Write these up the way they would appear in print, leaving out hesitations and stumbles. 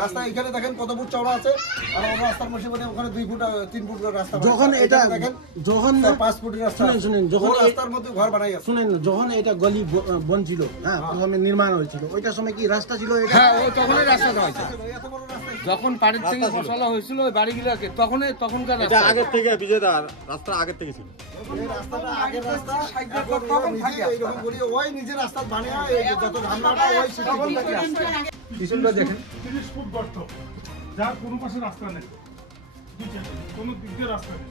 রাস্তা এখানে দেখেন কত ফুট চওড়া আছে, আর রাস্তার পাশে মানে ওখানে 2 ফুট 3 ফুট রাস্তা। যখন এটা দেখেন যখন 5 ফুটের রাস্তা, শুনেন যখন রাস্তার মধ্যে ঘর বানাই আছে। শুনেন যখন এটা গলি বনছিল, হ্যাঁ প্রথমে নির্মাণ হয়েছিল, ওইটার সময় কি রাস্তা ছিল এটা? হ্যাঁ, ওই তখনই রাস্তা হয়েছে, যখন পানির থেকে ফসলা হয়েছিল ওই বাড়িগুলোকে তখনকার এটা আগের থেকে বিজেদার রাস্তা আগের থেকে ছিল। এই রাস্তাটা আগের রাস্তা, এরকম করি ওই নিজের রাস্তা বানিয়ে যত ধান্নাটা ওই পিছনটা দেখেন 30 ফুট গর্ত, যার কোনো পাশে রাস্তা নেই, কোনো দিক দিয়ে রাস্তা নেই।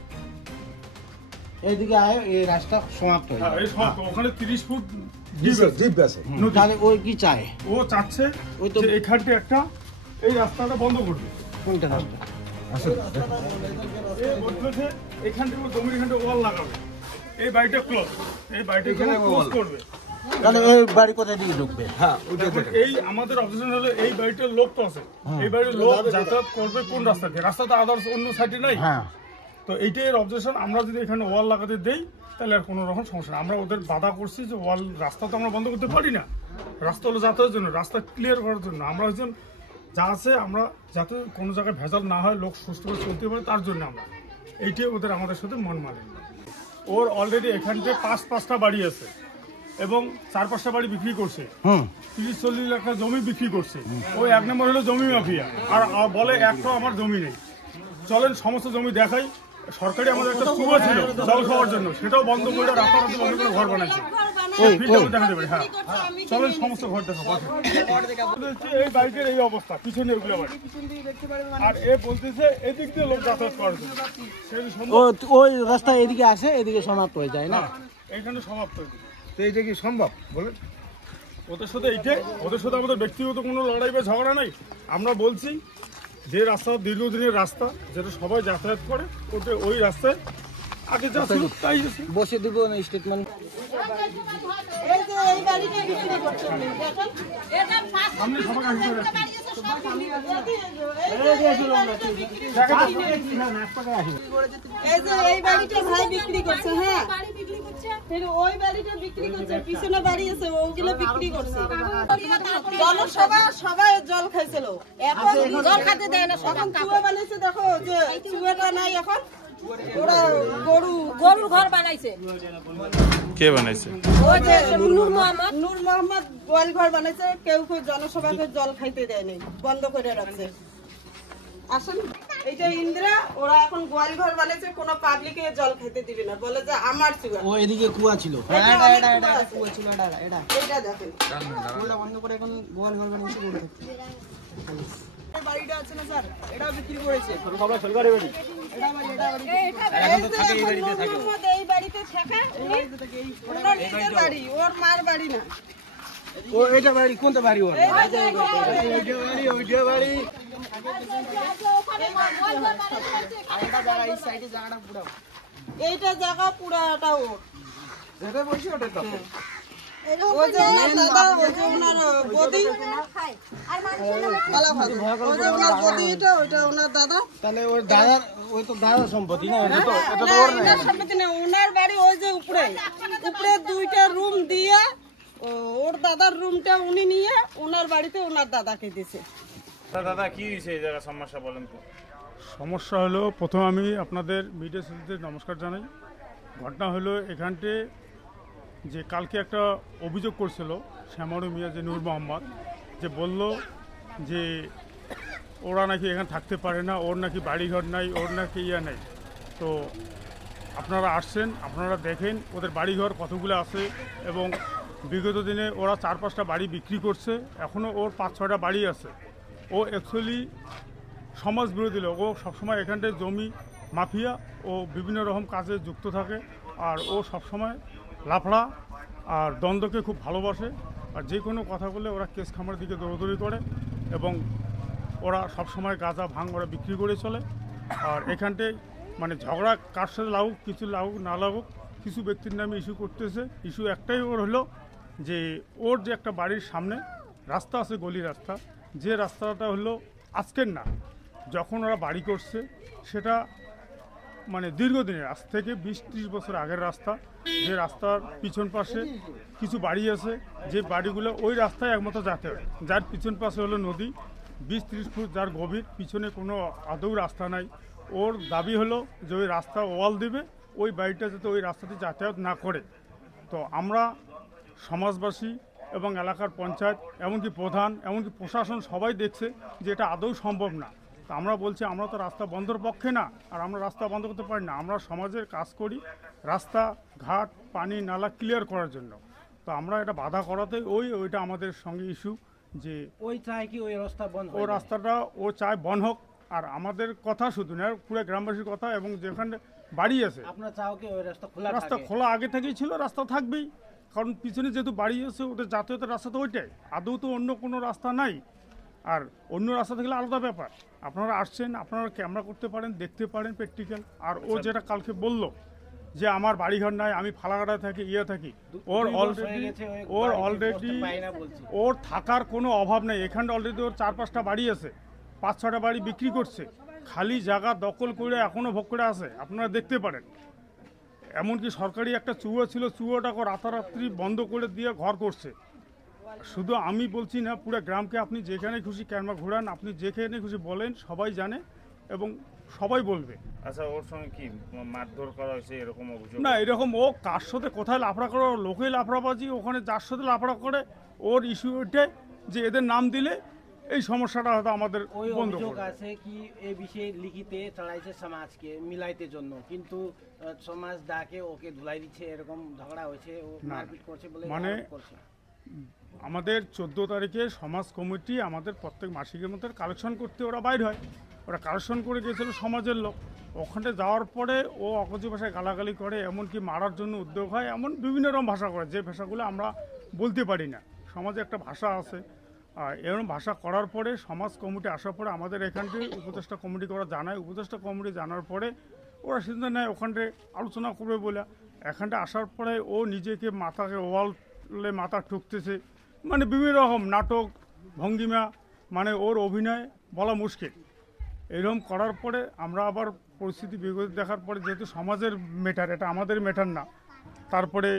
এইদিকে আয় এই রাস্তা সমাপ্ত হয়ে হ্যাঁ, এই সব ওখানে 30 ফুট জিপ আছে। তাহলে ওই কি চায়? ও চাচ্ছে ওই তো যে এখানটা একটা এই রাস্তাটা বন্ধ করবে। কোনটা রাস্তা? এখান থেকে জমির এখানটা ওয়াল লাগাবে, এই বাড়িটা ক্লোজ, এই বাড়িটা ক্লোজ করবে। তাহলে ওই বাড়ি কোথায় দিকে ঢুকবে? হ্যাঁ, এই আমাদের অবজেকশন হলো এই বাড়িটার লোক তো আছে, এই বাড়ির লোক যাতায়াত করবে কোন রাস্তা দিয়ে? রাস্তা তো আদার্স অন্য সাইডে নাই। হ্যাঁ, তো এইটাই অবজেকশন। আমরা যদি এখানে ওয়াল লাগাতে দেই তাহলে আর কোনো রকম সমস্যা না। আমরা ওদের বাধা করছি যে ওয়াল, রাস্তা তো আমরা বন্ধ করতে পারি না, রাস্তা হলো যাতায়াতের জন্য, রাস্তা ক্লিয়ার করার জন্য। আমরা হচ্ছেন যা আছে, আমরা যাতে কোনো জায়গায় ভেজাল না হয়, লোক সুস্থভাবে চলতে পারে, তার জন্য আমরা এইটাই ওদের আমাদের সাথে মন মানে। ওর অলরেডি এখানতে 5-5টা বাড়ি আছে এবং 4-5টা বাড়ি বিক্রি করছে, 30-40 লাখ জমি বিক্রি করছে। ওই 1 নম্বর হলো জমি মাফিয়া, আর বলে একটাও আমার জমি নেই। চলেন সমস্ত জমি দেখাই। সরকারি আমাদের একটা কুয়া ছিল জল খাওয়ার জন্য, সেটাও বন্ধ করে রাস্তাঘাটে বন্ধ করে ঘর বানাইছে। দেখা যাবে, হ্যাঁ চলেন সমস্ত ঘর দেখাবো। এই বাড়িটার এই অবস্থা, পিছনে ওগুলো বাড়ি, আর এ বলতেছে এদিক দিয়ে লোক যাতায়াত করার জন্য। ওই রাস্তা এদিকে আসে, এদিকে সমাপ্ত হয়ে যায় না? এখানে সমাপ্ত হয়ে যায়। তো এইটা কি সম্ভব বলেন? ওদের সাথে ওদের সাথে আমাদের ব্যক্তিগত কোনো লড়াই বা ঝগড়া নাই। আমরা বলছি যে রাস্তা দীর্ঘদিনের রাস্তা, যেটা সবাই যাতায়াত করে, ওটা ওই রাস্তায় আগে যা ছিল তাই আছে। বসে দিব না স্টেটমেন্ট। সামনে সবাই আসবে। এই যে এই বাড়িটা ভাই বিক্রি করছে, হ্যাঁ ওই বাড়িটা বিক্রি করছে, পিছনে বাড়ি আছে ওগুলো বিক্রি করছে। জনসভা সবাই জল খাইছিল, এখন জল খাইতে দেয় না, এখন কুয়া বানাইছে। দেখো যে কুয়াটা নাই, এখন ওরা গরুর ঘর বানাইছে। কে বানাইছে? ওই যে নূর মোহাম্মদ গোয়াল ঘর বানাইছে। কেউ জনসভাকে জল খাইতে দেয় নাই, বন্ধ করে রাখছে। আসেন, এইটা ইন্দিরা, ওরা এখন গোয়াল ঘর বানাইছে, কোনো পাবলিকে জল খাইতে দিবে না, বলে যে আমার চুয়া। ও এদিকে কুয়া ছিল, কুয়া ছিল, এটা দেখেন বন্ধ করে এখন গোয়াল ঘর বানিয়েছে। বাড়িটা আছে না স্যার, এটাও বিক্রি করেছে। এই বাড়িতে থাকে, ওনার নিজের বাড়ি, ওর মার বাড়ি না। ও এইটা বাড়ি, কোনটা বাড়ি? ওর এইটা জায়গা পুরাটা ওর। যেটা বলছি ওটা তো ওই যে দাদা, ওই যে ওনার বদি, ওই যে ওনার বদি, এটা ওইটা ওনার দাদা। তাহলে ওর দাদার, ওই তো দাদার সম্পত্তি না? এটা তো ওনার সম্পত্তি না, ওনার বাড়ি ওই যে উপরে 2টা রুম দিয়ে, ওর দাদার রুমটা উনি নিয়ে ওনার বাড়িতে ওনার দাদাকে দিয়েছে। দাদা কি হয়েছে এই জায়গা সমস্যা বলেন তো? সমস্যা হলো, প্রথমে আমি আপনাদের মিডিয়া সাথীদের নমস্কার জানাই। ঘটনা হলো এখানটে যে কালকে একটা অভিযোগ করছিল শ্যামরু মিয়া, যে নূর মোহাম্মদ, যে বলল যে ওরা নাকি এখানে থাকতে পারে না, ওর নাকি বাড়িঘর নাই, ওর নাকি নাই। তো আপনারা আসছেন, আপনারা দেখেন ওদের বাড়িঘর কতগুলো আছে, এবং বিগত দিনে ওরা 4-5টা বাড়ি বিক্রি করছে, এখনও ওর 5-6টা বাড়ি আছে। ও অ্যাকচুয়ালি সমাজ বিরোধী লোক, ও সবসময় এখানটায় জমি মাফিয়া ও বিভিন্ন রকম কাজে যুক্ত থাকে, আর ও সবসময় লাফড়া আর দ্বন্দ্বকে খুব ভালোবাসে। আর যে কোনো কথা বলে ওরা কেস খামারের দিকে দৌড়দৌড়ি করে, এবং ওরা সবসময় গাঁজা ভাঙ ওরা বিক্রি করে চলে। আর এখানটায় মানে ঝগড়া কার সাথে লাগুক, কিছু লাগুক না লাগুক, কিছু ব্যক্তির নামে ইস্যু করতেছে। ইস্যু একটাই ওর হলো যে ওর যে একটা বাড়ির সামনে রাস্তা আছে, গলি রাস্তা, যে রাস্তাটা হলো আজকের না, যখন ওরা বাড়ি করছে সেটা মানে দীর্ঘদিনের, আজ থেকে 20-30 বছর আগের রাস্তা। যে রাস্তার পিছন পাশে কিছু বাড়ি আছে, যে বাড়িগুলো ওই রাস্তায় একমাত্র যাতায়াত, যার পিছন পাশে হলো নদী 20-30 ফুট, যার গভীর, পিছনে কোনো আদৌ রাস্তা নাই। ওর দাবি হলো যে ওই রাস্তা ওয়াল দেবে, ওই বাড়িটা যাতে ওই রাস্তাতে যাতায়াত না করে। তো আমরা সমাজবাসী এবং এলাকার পঞ্চায়েত, এমনকি প্রধান, এমনকি প্রশাসন সবাই দেখছে যে এটা আদৌ সম্ভব না। তো আমরা বলছি আমরা তো রাস্তা বন্ধের পক্ষে না, আর আমরা রাস্তা বন্ধ করতে পারি না। আমরা সমাজের কাজ করি রাস্তা ঘাট পানি নালা ক্লিয়ার করার জন্য। তো আমরা এটা বাধা করাতে ওইটা আমাদের সঙ্গে ইস্যু যে ওই চায় কি ওই রাস্তা বন্ধ, ও রাস্তাটা ও চায় বন্ধ হোক। আর আমাদের কথা শুধু না, পুরো গ্রামবাসীর কথা, এবং যেখানে বাড়ি আছে আপনার চাও কি ওই রাস্তা খোলা রাস্তা খোলা আগে থেকেই ছিল, রাস্তা থাকবেই। কারণ পিছনে যেহেতু বাড়ি আছে, ওদের যাতায়াতের রাস্তা তো ওইটাই, আদৌ তো অন্য কোনো রাস্তা নাই। আর অন্য রাস্তা থাকলে আলাদা ব্যাপার। আপনারা আসছেন, আপনারা ক্যামেরা করতে পারেন, দেখতে পারেন প্র্যাকটিক্যাল। আর ও যেটা কালকে বলল যে আমার বাড়িঘর নাই, আমি ফালাকাটায় থাকি, থাকি, ওর অলরেডি ওর থাকার কোনো অভাব নেই। এখানে অলরেডি ওর 4-5টা বাড়ি আছে, 5-6টা বাড়ি বিক্রি করছে, খালি জায়গা দখল করে এখনও ভোগ করে আছে, আপনারা দেখতে পারেন। এমনকি সরকারি একটা চুয়ো ছিল, চুয়োটাকে রাতারাত্রি বন্ধ করে দিয়ে ঘর করছে। শুধু আমি বলছি না, পুরো গ্রামকে আপনি যেখানে খুশি ক্যামেরা ঘোরান, আপনি যেখানে খুশি বলেন, সবাই জানে এবং সবাই বলবে। আচ্ছা, ওর সঙ্গে কি মারধর করা হয়েছে এরকম অভিযোগ? না, এরকম ও কার সাথে কোথায় লাফড়া করে, লোকেই লাফড়াবাজি, ওখানে যার সাথে লাফড়া করে ওর ইস্যু ওইটা যে এদের নাম দিলে এই সমস্যাটা হয়তো আমাদের বন্ধ করবে। আছে কি এই বিষয়ে লিখিতে চড়াইছে সমাজকে মিলাইতে জন্য, কিন্তু সমাজ ডাকে ওকে ধুলাই দিচ্ছে, এরকম ঝগড়া হয়েছে, ও মারপিট করছে বলে মানে আমাদের 14 তারিখে সমাজ কমিটি আমাদের প্রত্যেক মাসিকের মধ্যে কালেকশন করতে ওরা বাইর হয়। ওরা কালেকশন করে গিয়েছিল সমাজের লোক, ওখানে যাওয়ার পরে ও অকথ্য ভাষায় গালাগালি করে, এমনকি মারার জন্য উদ্যোগ হয়, এমন বিভিন্ন রকম ভাষা করে, যে ভাষাগুলো আমরা বলতে পারি না। সমাজে একটা ভাষা আছে, এরকম ভাষা করার পরে সমাজ কমিটি আসার পরে আমাদের এখানটি উপদেষ্টা কমিটি করা জানায়। উপদেষ্টা কমিটি জানার পরে ওরা সিদ্ধান্ত নেয় ওখানটা আলোচনা করবে বলে। এখানটা আসার পরে ও নিজেকে মাথাকে ওয়ালে মাথা ঠুকতেছে, মানে বিভিন্ন রকম নাটক ভঙ্গিমা, মানে ওর অভিনয় বলা মুশকিল। এরকম করার পরে আমরা আবার পরিস্থিতি বিগত দেখার পরে, যেহেতু সমাজের ম্যাটার, এটা আমাদের ম্যাটার না, তারপরে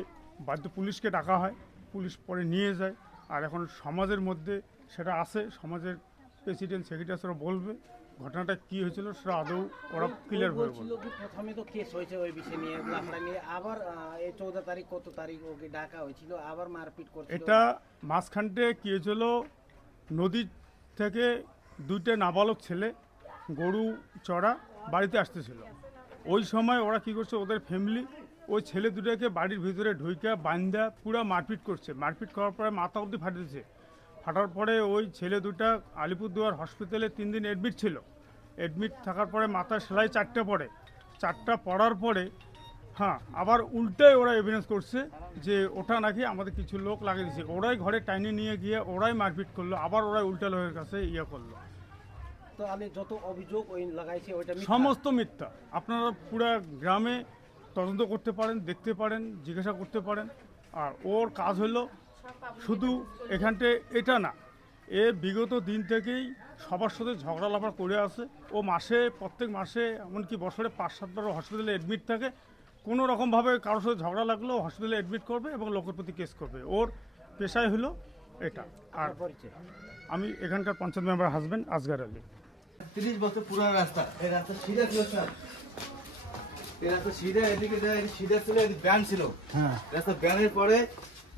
বাধ্য পুলিশকে ডাকা হয়, পুলিশ পরে নিয়ে যায়। আর এখন সমাজের মধ্যে সেটা আছে, সমাজের প্রেসিডেন্ট সেক্রেটারি বলবে ঘটনাটা কি হয়েছিল, সেটা আদৌ ওরা ক্লিয়ার হয়ে বলবে। প্রথমে তো কেস হয়েছে ওই বিষয় নিয়ে, লাফড়া নিয়ে, আবার এই 14 তারিখ কত তারিখ ওকে ডাকা হয়েছিল, আবার মারপিট করছিল। এটা মাঝখানটে কি হয়েছিল, নদী থেকে 2টা নাবালক ছেলে গরু চড়া বাড়িতে আসতেছিল। ওই সময় ওরা কি করছে, ওদের ফ্যামিলি ওই ছেলে দুটাকে বাড়ির ভিতরে ঢুইকা বান্ধা পুরো মারপিট করছে। মারপিট করার পরে মাথা অবধি ফাটিয়েছে। ফাটার পরে ওই ছেলে দুটা আলিপুরদুয়ার হসপিটালে 3 দিন অ্যাডমিট ছিল। অ্যাডমিট থাকার পরে মাথায় সেলাই 4টা পড়ে। 4টা পড়ার পরে আবার উল্টাই ওরা এভিডেন্স করছে যে ওটা নাকি আমাদের কিছু লোক লাগিয়ে দিয়েছে। ওরাই ঘরে টাইনে নিয়ে গিয়ে ওরাই মারপিট করলো, আবার ওরাই উল্টা লোকের কাছে করলো। তো আমি যত অভিযোগ ওই লাগাইছে ওইটা সমস্ত মিথ্যা। আপনারা পুরো গ্রামে তদন্ত করতে পারেন, দেখতে পারেন, জিজ্ঞাসা করতে পারেন। আর ওর কাজ হলো শুধু এখানটে এটা না, এ বিগত দিন থেকেই সবার সাথে ঝগড়া লাফড়া করে আসে। ও প্রত্যেক মাসে এমনকি বছরে 5-7 বার হসপিটালে অ্যাডমিট থাকে। কোনো রকমভাবে কারোর সাথে ঝগড়া লাগলেও হসপিটালে অ্যাডমিট করবে এবং লোকের প্রতি কেস করবে। ওর পেশায় হলো এটা। আর আমি এখানকার পঞ্চায়েত মেম্বার হাজবেন্ড আসগার আলী। 30 বছর পুরানো রাস্তা, এই রাস্তা সিধা ছিল স্যার, এই রাস্তা সিধা, এদিকে সিধা ছিল, এদিকে ব্যান ছিল। রাস্তা ব্যানের পরে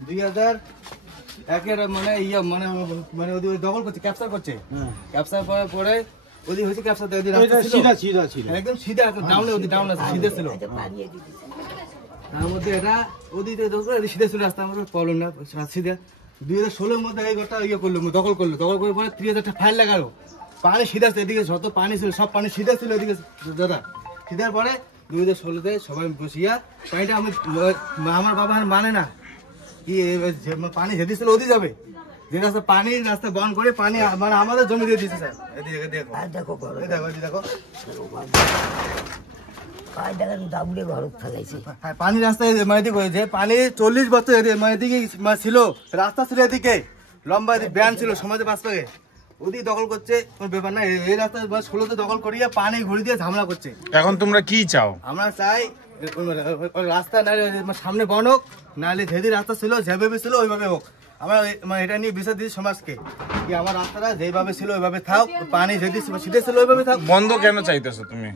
2001-এর মানে ওদিকে দখল করছে, ক্যাপচার করছে। ক্যাপচার করার পরে ওদিকে হয়েছে ক্যাপচার, ওদিকে রাস্তা ছিল একদম সিধা, ডাউনে, ওদিকে ডাউন আছে, সিধা ছিল। তার মধ্যে এটা ওদিকে সিধা ছিল রাস্তা, আমাদের প্রবলেম না, সিধা। 2016-এর মধ্যে এই ঘরটা করলো, দখল করলো। দখল করে পরে 30,000 ফাইল লাগালো। পানি সিধা, এদিকে যত পানি ছিল সব পানি সিধা ছিল এদিকে দাদা। সিধার পরে 2016-তে সবাই বসিয়া পানিটা আমার বাবা মানে না কি পানি যেতে ছিল ওদিকে যাবে, যে রাস্তা পানির রাস্তা বন্ধ করে পানি মানে আমাদের জমি দিয়ে দিচ্ছে স্যার। এদিকে দেখো, দেখো দেখো পানি রাস্তায় মানে হয়েছে, পানি 40 বছর মানে এদিকে ছিল, রাস্তা ছিল এদিকে লম্বা, ব্যান ছিল সমাজের পাশ থেকে। ওদিকে দখল করছে, কোনো ব্যাপার না। এই রাস্তা 16তে দখল করিয়ে পানি ঘুরি দিয়ে ঝামেলা করছে। এখন তোমরা কি চাও? আমরা চাই ওই রাস্তা নাহলে সামনে বনক, নাহলে যেদিন রাস্তা ছিল যেভাবে ছিল ওইভাবে হোক। আমরা এটা নিয়ে বিচার দিচ্ছি সমাজকে কি আমার রাস্তাটা যেভাবে ছিল ওইভাবে থাক, পানি যেদিন সিধে ছিল ওইভাবে থাক। বন্ধ কেন চাইতেছো তুমি?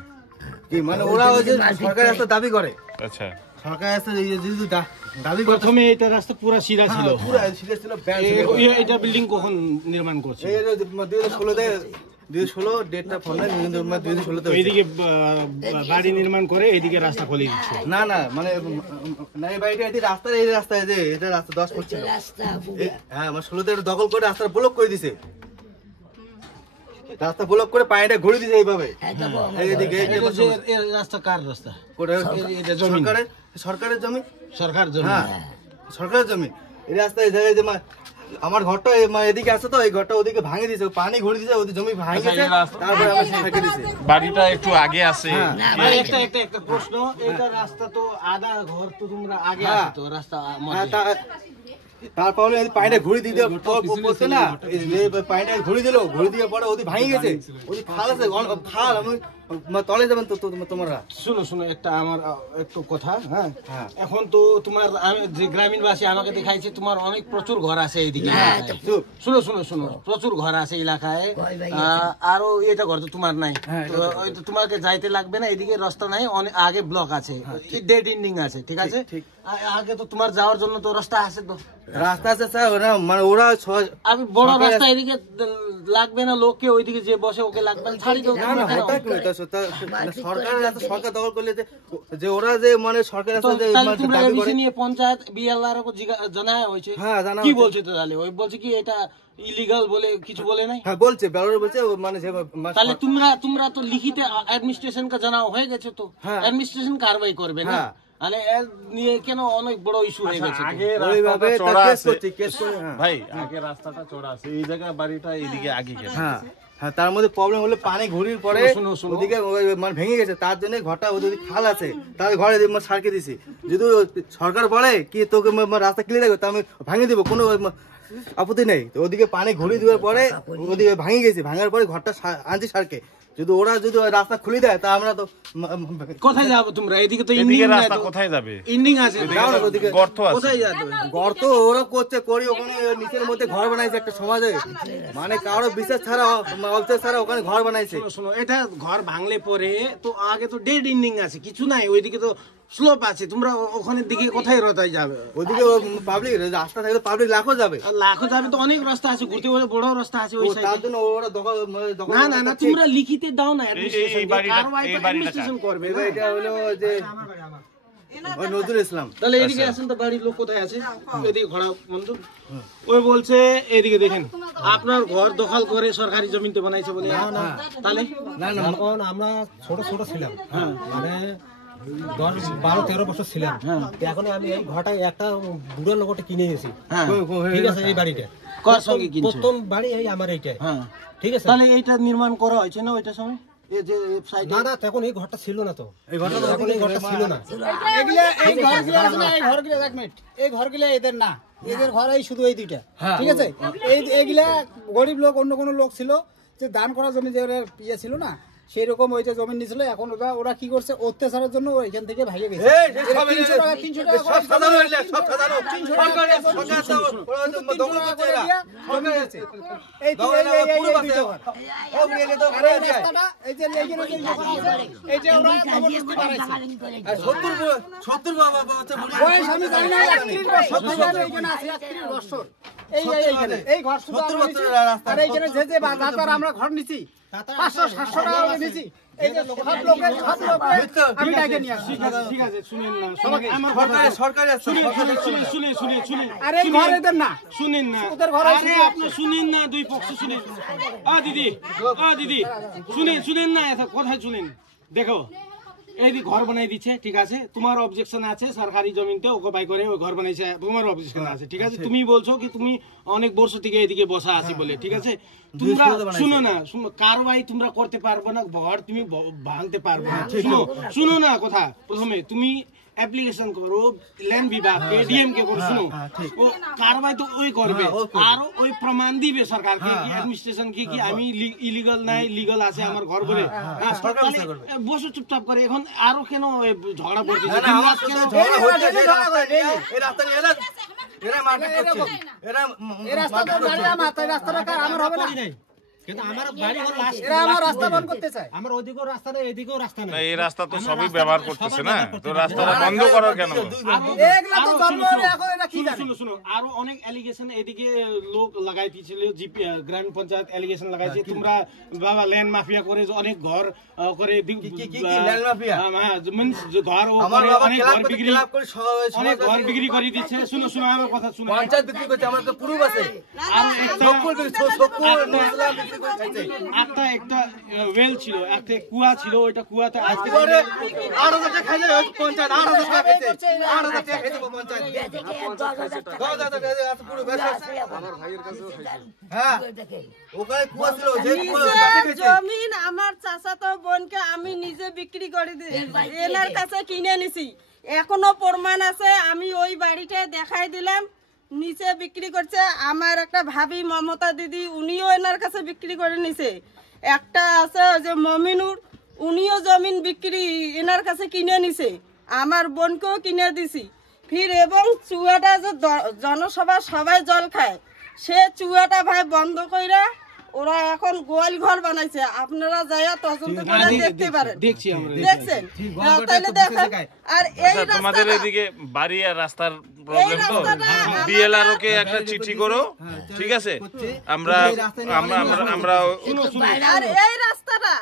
কি মানে ওরা ওই যে সরকারি রাস্তা দাবি করে, আচ্ছা সরকারি রাস্তা যদি দাবি করে। প্রথমে এটা রাস্তা পুরো সিধা ছিল, পুরো সিধে ছিল। এটা বিল্ডিং কখন নির্মাণ করছে? 2016 ডেটটা ফোন নাই, 2016 এইদিকে বাড়ি নির্মাণ করে এইদিকে রাস্তা খুলে দিচ্ছে। না না মানে না, এই বাড়িটা এই রাস্তা, এই রাস্তায় যে এটা রাস্তা 10 ফুট ছিল। হ্যাঁ মানে 16তে দখল করে রাস্তা ব্লক করে দিছে, রাস্তা ব্লক করে পানিটা ঘুরে দিছে এইভাবে। এইদিকে রাস্তা কার রাস্তা? সরকারের জমি, সরকার জমি। হ্যাঁ সরকারের জমি। এই রাস্তায় জায়গায় যে আমার ঘরটা এদিকে আছে, তো এই ঘরটা ওদিকে ভাঙে দিছে, পানি ঘুরে দিছে, ওদের জমি ভাঙে গেছে, তারপরে আমার ফেঁকে দিছে। বাড়িটা একটু আগে আছে। একটা প্রশ্ন, এটা রাস্তা তো আধা ঘর তো তোমরা আগে আছে তো রাস্তা তারপরে পানিটা ঘুরে দিতে পড়ছে না, পানিটা ঘুরে দিল, ঘুরে দিয়ে পরে ওদি ভাঙে গেছে, ওদি খাল আছে, খাল আমি তলে যাবেন তো তোমরা। শুনো একটা আমার একটু কথা। হ্যাঁ এখন তো তোমার যে গ্রামীণবাসী আমাকে দেখাইছে তোমার অনেক প্রচুর ঘর আছে এইদিকে। শুনো প্রচুর ঘর আছে এলাকায়, আরো এটা ঘর তো তোমার নাই, তো তোমাকে যাইতে লাগবে না, এদিকে রাস্তা নাই, অনেক আগে ব্লক আছে, ডেড এন্ডিং আছে, ঠিক আছে? আগে তো তোমার যাওয়ার জন্য তো রাস্তা আছে, তো রাস্তা আছে স্যার, মানে ওরা আমি বড় রাস্তা এদিকে লাগবে না, লোককে ওইদিকে যে বসে ওকে লাগবে না, ছাড়ি দাও। সরকার দখল করলে যে ওরা যে মানে সরকার নিয়ে পঞ্চায়েত বিএলআর জানায় হয়েছে, কি বলছে তো তাহলে? ওই বলছে কি এটা ইলিগাল বলে কিছু বলে নাই? হ্যাঁ বলছে, বেলার বলছে মানে তাহলে তোমরা তো লিখিত অ্যাডমিনিস্ট্রেশন কে জানাও হয়ে গেছে, তো অ্যাডমিনিস্ট্রেশন কারবাই করবে না, তাহলে এর নিয়ে কেন অনেক বড় ইস্যু হয়ে গেছে? ওইভাবে ভাই আগে রাস্তাটা চড়া আছে, এই জায়গায় বাড়িটা এইদিকে আগে গেছে। হ্যাঁ তার মধ্যে প্রবলেম হলে পানি ঘুরির পরে ওদিকে মানে ভেঙে গেছে, তার জন্য ঘরটা ওদিকে খাল আছে, তার ঘরে সারকে দিছি। যদি সরকার বলে কি তোকে রাস্তা ক্লিয়ার রাখবে, তা আমি ভাঙিয়ে দেবো, কোনো আপত্তি নেই। তো ওদিকে পানি ঘুরিয়ে দেওয়ার পরে ওদিকে ভাঙে গেছে, ভাঙার পরে ঘরটা আনছি সারকে। যদি ওরা যদি রাস্তা খুলে দেয় তা আমরা তো কোথায় যাবো? তোমরা এদিকে তো রাস্তা কোথায় যাবে? এন্ডিং আছে, গর্ত আছে, কোথায় যাবে? গর্ত ওরা করছে করি, ওখানে নিচের মধ্যে ঘর বানাইছে একটা সমাজে, মানে কারো বিশ্বাস ছাড়া অবিশ্বাস ছাড়া ওখানে ঘর বানাইছে। শোনো এটা ঘর ভাঙলে পরে তো আগে তো ডেড এন্ডিং আছে, কিছু নাই, ওইদিকে তো স্লোপ আছে, তোমরা ওখানের দিকে কোথায় রতায় যাবে? ওইদিকে পাবলিক রাস্তা থাকলে পাবলিক লাখো যাবে তো অনেক রাস্তা আছে, ঘুরতে গেলে বড় রাস্তা আছে ওই সাইডে। তার জন্য ওরা না তোমরা লিখিতে দাও না, অ্যাডমিনিস্ট্রেশন করবে। এটা হলো যে নজরুল ইসলাম। তাহলে এদিকে আসেন তো, বাড়ির লোক কোথায় আছে? এদিকে ঘোড়া মঞ্জুর ওই বলছে এদিকে দেখেন আপনার ঘর দখল করে সরকারি জমিতে বানাইছে বলে। তাহলে যখন আমরা ছোট ছিলাম, মানে 10-12-13 বছর ছিলাম, এখন আমি এই ঘরটা একটা বুড়ো লোকটা কিনে নিয়েছি, ঠিক আছে? এই বাড়িটা কার সঙ্গে কিনছো? প্রথম বাড়ি এই আমার এইটাই, ঠিক আছে? তাহলে এইটা নির্মাণ করা হয়েছে না ওইটার সময়? না তখন এই ঘরটা ছিল না, তো এই ঘরটা ছিল না। এই ঘরগুলা এদের না, এদের ঘর এই শুধু এই দুইটা, ঠিক আছে? এইগুলা গরিব লোক, অন্য কোনো লোক ছিল যে দান করা জমি যে ইয়ে ছিল না, সেই রকম ওই যে জমি নিয়েছিল। এখন ওরা কি করছে, অত্যাচারের জন্য এখান থেকে ভাইয়ে গেছে। 300 টাকা এই ঘর শুধু আমরা ঘর নিচ্ছি 500-700 টাকা করে নিচ্ছি। এই যে সব লোকের আমি ডাকে নিয়ে আসছি। ঠিক আছে শুনেন না, সরকারি শুনেন। আরে এই ঘর এদের না, শুনেন না, ওদের ঘর আছে, আপনি শুনেন না, দুই পক্ষ শুনেন। দিদি শুনেন না, এত কথা শুনেন। দেখো এই ঘর বানাই দিচ্ছে, ঠিক আছে? তোমার অবজেকশন আছে, সরকারি জমিতে ওকুপাই করে ওই ঘর বানাইছে, তোমার অবজেকশন আছে, ঠিক আছে? তুমি বলছো কি তুমি অনেক বর্ষ থেকে এদিকে বসা আছি বলে, ঠিক আছে? তোমরা শুনো না, কারবাই তোমরা করতে পারবে না, ঘর তুমি ভাঙতে পারবে না। শুনো না কথা, প্রথমে তুমি অ্যাপ্লিকেশন করো ল্যান্ড বিভাগ এডিএম কে করো শুনো ও কারবাই তো ওই করবে আর ওই প্রমাণ দিবে সরকারকে কি অ্যাডমিনিস্ট্রেশন কি আমি ইলিগাল নাই লিগাল আছে আমার ঘর করে বসে চুপচাপ করে এখন আরো কেন ঝগড়া করতেছে কিন্তু আমার বাড়ি ঘর এরা আমার রাস্তা বন্ধ করতে চায় আমার ওইদিকেও রাস্তা নেই এদিকেও রাস্তা নেই এই রাস্তা তো সবই ব্যবহার করতেছে না তো রাস্তাটা বন্ধ করো কেন এগুলা তো জন্ম এখন এটা কি জানে শুনো শুনো আরো অনেক অ্যালিগেশন এদিকে লোক লাগাই দিয়েছিল জিপি গ্রাম পঞ্চায়েত অ্যালিগেশন লাগাইছে তোমরা বাবা ল্যান্ড মাফিয়া করে অনেক ঘর করে কি ল্যান্ড মাফিয়া ঘর অনেক ঘর বিক্রি অনেক ঘর বিক্রি করে দিচ্ছে শুনো শুনো আমার কথা শুনো পঞ্চায়েত বিক্রি করছে আমার তো প্রুফ আছে আর একটা একটা ওয়েল ছিল একটা কুয়া ছিল ওইটা কুয়াতে আজকে পরে 8,000 টাকা খাইছে পঞ্চায়েত 8,000 টাকা খাইছে 8,000 টাকা খাইছে পঞ্চায়েত 10,000 টাকা এত পুরো ব্যবসা আমার ভাইয়ের কাছে হ্যাঁ ওখানে কুয়া ছিল যে কুয়া জমিন আমার চাচাতো বোনকে আমি নিজে বিক্রি করে দিই এনার কাছে কিনে নিছি এখনো প্রমাণ আছে আমি ওই বাড়িটা দেখাই দিলাম নিচে বিক্রি করছে আমার একটা ভাবি মমতা দিদি উনিও এনার কাছে বিক্রি করে নিছে একটা আছে যে মমিনুর উনিও জমিন বিক্রি এনার কাছে কিনে নিছে আমার বোনকেও কিনে দিছি ফির এবং চুয়াটা যে জনসভা সবাই জল খায় সে চুয়াটা ভাই বন্ধ কইরা ওরা এখন গোয়াল ঘর বানাইছে আপনারা যাইয়া তদন্ত করে দেখতে পারেন দেখছি আমরা দেখছেন তাহলে দেখেন আর এই তোমাদের এদিকে বাড়ি আর রাস্তার প্রবলেম তো বিএলআরও কে একটা চিঠি করো ঠিক আছে আমরা আর এই রাস্তাটা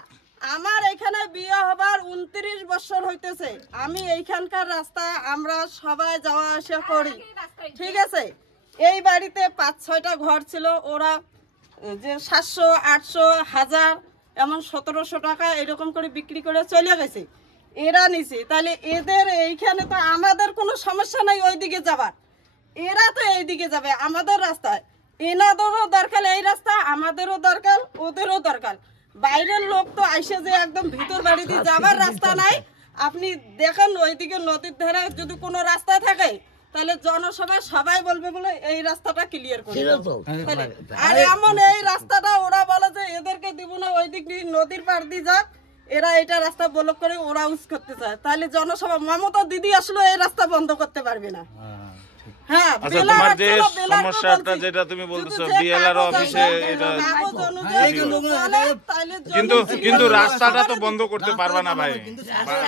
আমার এখানে বিয়ে হবার 29 বছর হইতেছে আমি এইখানকার রাস্তা আমরা সবাই যাওয়া আসা করি ঠিক আছে এই বাড়িতে 5-6টা ঘর ছিল ওরা যে 700 800 1000 এমন 1700 টাকা এরকম করে বিক্রি করে চলে গেছে এরা নিছে তাহলে এদের এইখানে তো আমাদের কোনো সমস্যা নাই ওইদিকে যাবার এরা তো এইদিকে যাবে আমাদের রাস্তায় এনাদেরও দরকার এই রাস্তা আমাদেরও দরকার ওদেরও দরকার বাইরের লোক তো আইসে যে একদম ভিতর বাড়ি দিয়ে যাবার রাস্তা নাই আপনি দেখেন ওইদিকে নদীর ধারে যদি কোনো রাস্তা থাকে তাহলে জনসভা সবাই বলবে বলে এই রাস্তাটা ক্লিয়ার করে আর এমন এই রাস্তাটা ওরা বলে যে এদেরকে দিব না ওই দিক দিয়ে নদীর পাড় দিয়ে যাক এরা এটা রাস্তা ব্লক করে ওরা ইউজ করতে চায় তাহলে জনসভা মমতা দিদি আসলে এই রাস্তা বন্ধ করতে পারবে না হ্যাঁ আচ্ছা তোমার যে সমস্যাটা যেটা তুমি বলতেছো বিএলআর অফিসে এটা কিন্তু কিন্তু রাস্তাটা তো বন্ধ করতে পারবে না ভাই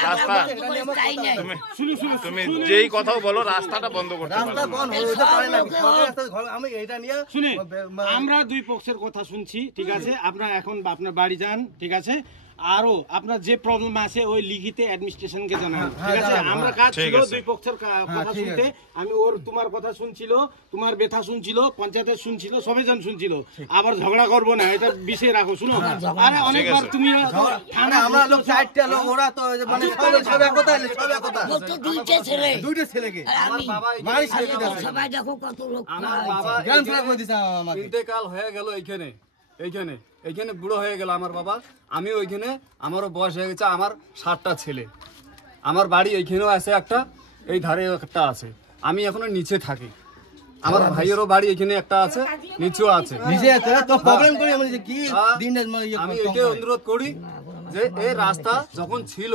রাস্তা তুমি যেই কথাও বলো রাস্তাটা বন্ধ করতে পারবে না আমি এটা নিয়ে শুনে আমরা দুই পক্ষের কথা শুনছি ঠিক আছে আপনারা এখন আপনার বাড়ি যান ঠিক আছে আরো আপনার যে প্রবলেম আছে ওই লিখিতে অ্যাডমিনিস্ট্রেশনকে জানান ঠিক আছে আমরা কাজ ছিল দুই পক্ষের কথা শুনতে আমি ওর তোমার কথা শুনছিল তোমার ব্যথা শুনছিল পঞ্চায়েতের শুনছিল সবাই জন শুনছিল আবার ঝগড়া করব না এটা বিষয় রাখো শুনো আরে অনেকবার তুমি থানা আমরা লোক 4টা লোক ওরা তো মানে সব কথা দুইটা ছেলেকে আমার বাবা বাড়ি ছেড়ে দিয়েছে সবাই দেখো কত লোক আমার বাবা গ্রাম ছেড়ে করে দিয়েছে আমাকে ইন্তেকাল হয়ে গেল এইখানে বুড়ো হয়ে গেল আমার বাবা আমি ওইখানে আমারও বয়স হয়ে গেছে আমার 7টা ছেলে আমার বাড়ি এইখানেও আছে একটা এই ধারে একটা আছে আমি এখনো নিচে থাকি আমার ভাইয়েরও বাড়ি এখানে একটা আছে নিচেও আছে নিচে আছে তো প্রবলেম করি আমি যে কি দিন আমি এটাই অনুরোধ করি যে এই রাস্তা যখন ছিল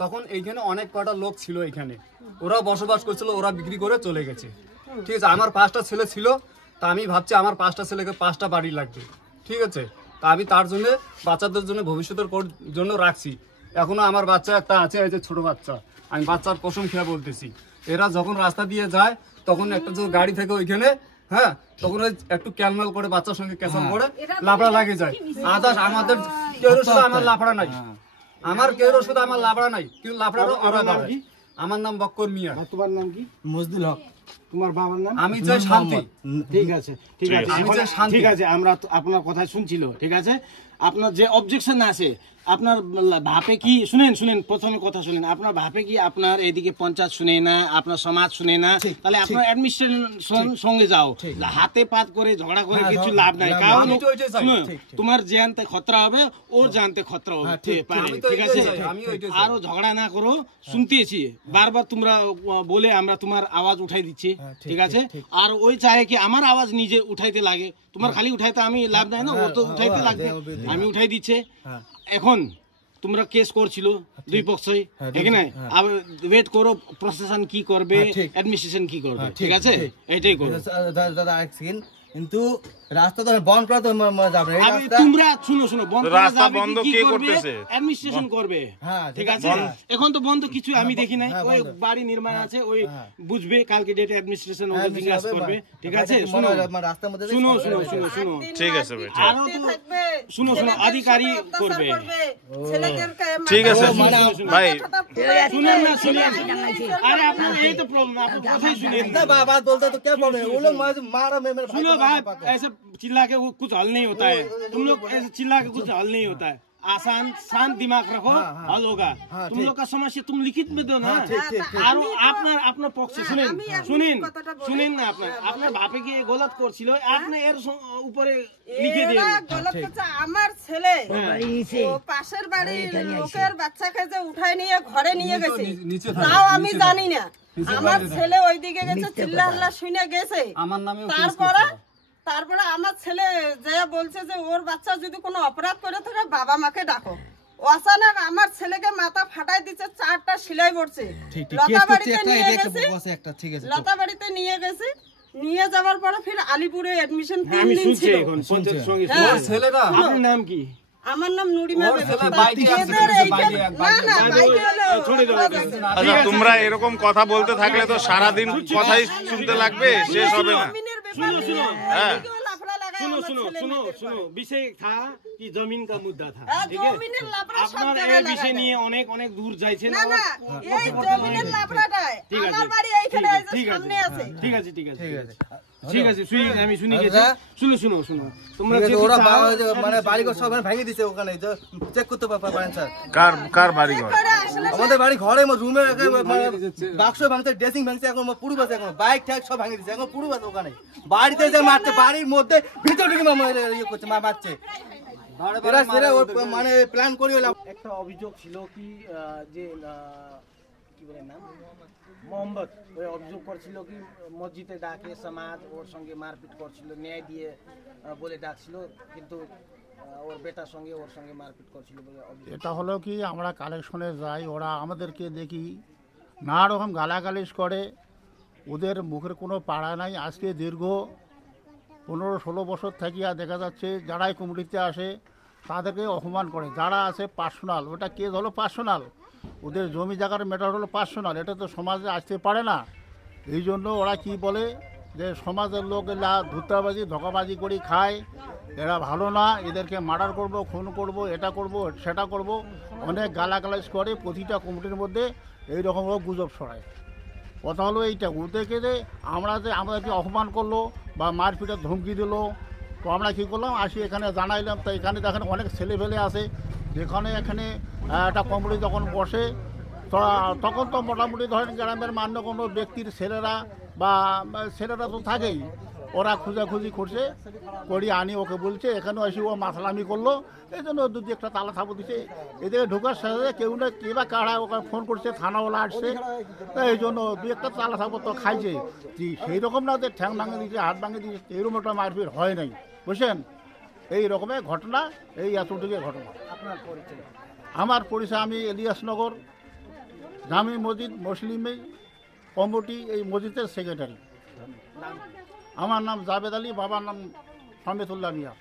তখন এইখানে অনেক কটা লোক ছিল এখানে ওরা বসবাস করছিল ওরা বিক্রি করে চলে গেছে ঠিক আছে আমার 5টা ছেলে ছিল তা আমি ভাবছি আমার 5টা ছেলেকে 5টা বাড়ি লাগবে ঠিক আছে তা আমি তার জন্য বাচ্চাদের জন্য ভবিষ্যতের জন্য রাখছি এখনো আমার বাচ্চা একটা আছে এই যে ছোট বাচ্চা আমি বাচ্চার কসম খেয়ে বলতেছি এরা যখন রাস্তা দিয়ে যায় তখন একটা যে গাড়ি থেকে ওইখানে হ্যাঁ তখন একটু ক্যালমেল করে বাচ্চার সঙ্গে ক্যাসাল করে লাফড়া লাগে যায় আদার্স আমাদের কেউ শুধু আমার লাফড়া নাই আমার কেউ শুধু আমার লাফড়া নাই কিন্তু লাফড়ারও আমার নাম বক্কর মিয়া তোমার নাম কি মজদুল হক তোমার বাবার নাম আমি চাই শান্তি ঠিক আছে আমি চাই শান্তি ঠিক আছে আমরা আপনার কথা শুনছিল ঠিক আছে আপনার যে অবজেকশন আছে আপনার ভাপে কি শুনেন প্রথমে কথা শুনেন, আপনার ভাপে কি আপনার এদিকে পঞ্চায়েত শুনে না, আপনার সমাজ শুনে না, তাহলে আপনার অ্যাডমিনিস্ট্রেশন সঙ্গে যাও, হাতে পাত করে ঝগড়া করে কিছু লাভ নাই। কারণ তোমার জানতে খতরা হবে, ওর জানতে খতরা হবে, ঠিক আছে? আরো ঝগড়া না করো, শুনতেছি বারবার তোমরা বলে আমরা তোমার আওয়াজ উঠাই দিচ্ছি, ঠিক আছে? আর ওই চাহে কি আমার আওয়াজ নিজে উঠাইতে লাগে, তোমার খালি উঠাইতে আমি লাভ নাই না, ও তো উঠাইতে লাগবে, আমি উঠাই দিচ্ছে। এখন তোমরা কেস করছিল দুই পক্ষই, ঠিক না? ওয়েট করো প্রশাসন কি করবে, অ্যাডমিনিস্ট্রেশন কি করবে, ঠিক আছে? এইটাই করো দাদা এক সেকেন্ড, কিন্তু রাস্তা তো বন্ধ করা তো যাবে না। তোমরা শুনো রাস্তা বন্ধ কে করতেছে? অ্যাডমিনিস্ট্রেশন করবে, ঠিক আছে? এখন তো বন্ধ কিছু আমি দেখি নাই, ওই বাড়ি নির্মাণ আছে, ওই বুঝবে কালকে ডেটে অ্যাডমিনিস্ট্রেশন ওকে জিজ্ঞাসা করবে, ঠিক আছে? শুনো রাস্তার মধ্যে শুনো ঠিক আছে ভাই, আরো শুনো আধিকারিক করবে, ঠিক আছে ভাই। শুনেন না আরে আপনার এই তো প্রবলেম, আপনি কথাই শুনেন না। बात बोलते तो क्या प्रॉब्लम है? वो लोग मारा मेरे सुनो भाई, ऐसे चिल्ला के कुछ हल नहीं होता है, तुम लोग ऐसे चिल्ला के कुछ हल नहीं होता है। आसान शांत दिमाग रखो, हल होगा। तुम लोग का समस्या तुम लिखित में दो ना, और আপনার পক্ষে শুনেন না, আপনার বাপে কি গলত করছিল, আপনি এর উপরে লিখে দিন। গলত করছে আমার ছেলে, ও পাশের বাড়ির লোকের বাচ্চাকে যে উঠায় নিয়ে ঘরে নিয়ে গেছে, তাও আমি জানি না। আমার ছেলে ওইদিকে গেছে, চিল্লা হাল্লা শুনে গেছে, আমার নামে তারপরে আমার ছেলে যে বলছে যে ওর বাচ্চা যদি কোনো অপরাধ করে থাকে বাবা মাকে ডাকো। অচানক আমার ছেলেকে মাথা ফাটাই দিচ্ছে, 4টা সেলাই পড়ছে। লতাবাড়িতে নিয়ে গেছে, নিয়ে যাওয়ার পরে ফির আলিপুরে অ্যাডমিশন 3 দিন ছিল। ছেলেটা আপনার নাম কি? আমার নাম নুরিমা বেগম। আচ্ছা, তোমরা এরকম কথা বলতে থাকলে তো সারাদিন কথাই শুনতে লাগবে, শেষ হবে না। सुनो विषय था कि जमीन का मुद्दा था, ठीक है? আপনার এই বিষয় নিয়ে অনেক দূর যাইছেন। না না, এই জমিনের লাফড়াটাই আমার বাড়ি এইখানে সামনে আছে। ঠিক আছে আমি শুনি গেছি। শুনো তোমরা যে ওরা মানে বাড়িঘর সব ভেঙে দিছে, ওখানে চেক করতে পারেন স্যার। কার বাড়িঘর? আমাদের বাড়ি ঘরে রুমে বাক্স ভাঙছে, ড্রেসিং ভাঙছে, এখন পুরো বাস, এখন বাইক ট্যাক সব ভাঙে দিচ্ছে, এখন পুরো বাস ওখানে। বাড়িতে যে মারছে, বাড়ির মধ্যে ভিতর ঢুকে ইয়ে করছে, মারছে। মানে প্ল্যান করে একটা অভিযোগ ছিল কি যে কি বলে নাম মোহাম্মদ, ওই অভিযোগ করছিল কি মসজিদে ডাকে সমাজ ওর সঙ্গে মারপিট করছিল, ন্যায় দিয়ে বলে ডাকছিল, কিন্তু ওর বেটার সঙ্গে ওর সঙ্গে মারপিট করছিল বলে। এটা হলো কি আমরা কালেকশনে যাই, ওরা আমাদেরকে দেখি না রকম গালাগালিশ করে, ওদের মুখের কোনো পাড়া নাই। আজকে দীর্ঘ 15-16 বছর থাকিয়া দেখা যাচ্ছে যারাই কমিটিতে আসে তাদেরকে অপমান করে, যারা আছে পার্সোনাল, ওটা কেস হলো পার্সোনাল, ওদের জমি জায়গার ম্যাটার হলো পার্সোনাল, এটা তো সমাজে আসতে পারে না। এই জন্য ওরা কি বলে যে সমাজের লোক এরা ধুত্তাবাজি ধোকাবাজি করে খায়, এরা ভালো না, এদেরকে মার্ডার করব, খুন করব, এটা করব সেটা করব, অনেক গালাগালাজ করে প্রতিটা কমিটির মধ্যে এই রকম গুজব ছড়ায়। কথা হলো এইটা, ওদেরকে যে আমাদেরকে অপমান করলো বা মারপিটের ধমকি দিল, তো আমরা কী করলাম, আসি এখানে জানাইলাম। তো এখানে দেখেন অনেক ছেলেফেলে আছে, যেখানে এখানে একটা কমিটি যখন বসে তখন তো মোটামুটি ধরেন গ্রামের মান্য কোনো ব্যক্তির ছেলেরা তো থাকেই, ওরা খুঁজাখুঁজি করছে, করি আনি ওকে বলছে, এখানে এসে ও মাসলামি করলো, এই জন্য 2-1টা তালা থাপো দিচ্ছে। এদিকে ঢোকার সাথে কেউ না কে বা কারা ওখানে ফোন করছে, থানাওয়ালা আসছে, এই জন্য 2-1টা তালা থাপো তো খাইছে। সেই রকম না যে ঠ্যাং ভাঙে দিয়েছে, হাত ভাঙে দিয়েছে, এরকম একটা মারপিট হয় নাই, বুঝছেন? এই রকমের ঘটনা, এই এতটুকু ঘটনা। আমার পরিচয়, আমি ইলিয়াসনগর জামি মসজিদ মুসলিমে কমিটি, এই মসজিদের সেক্রেটারি। আমার নাম জাবেদ আলী, বাবার নাম সমেতুল্লাহ মিয়া।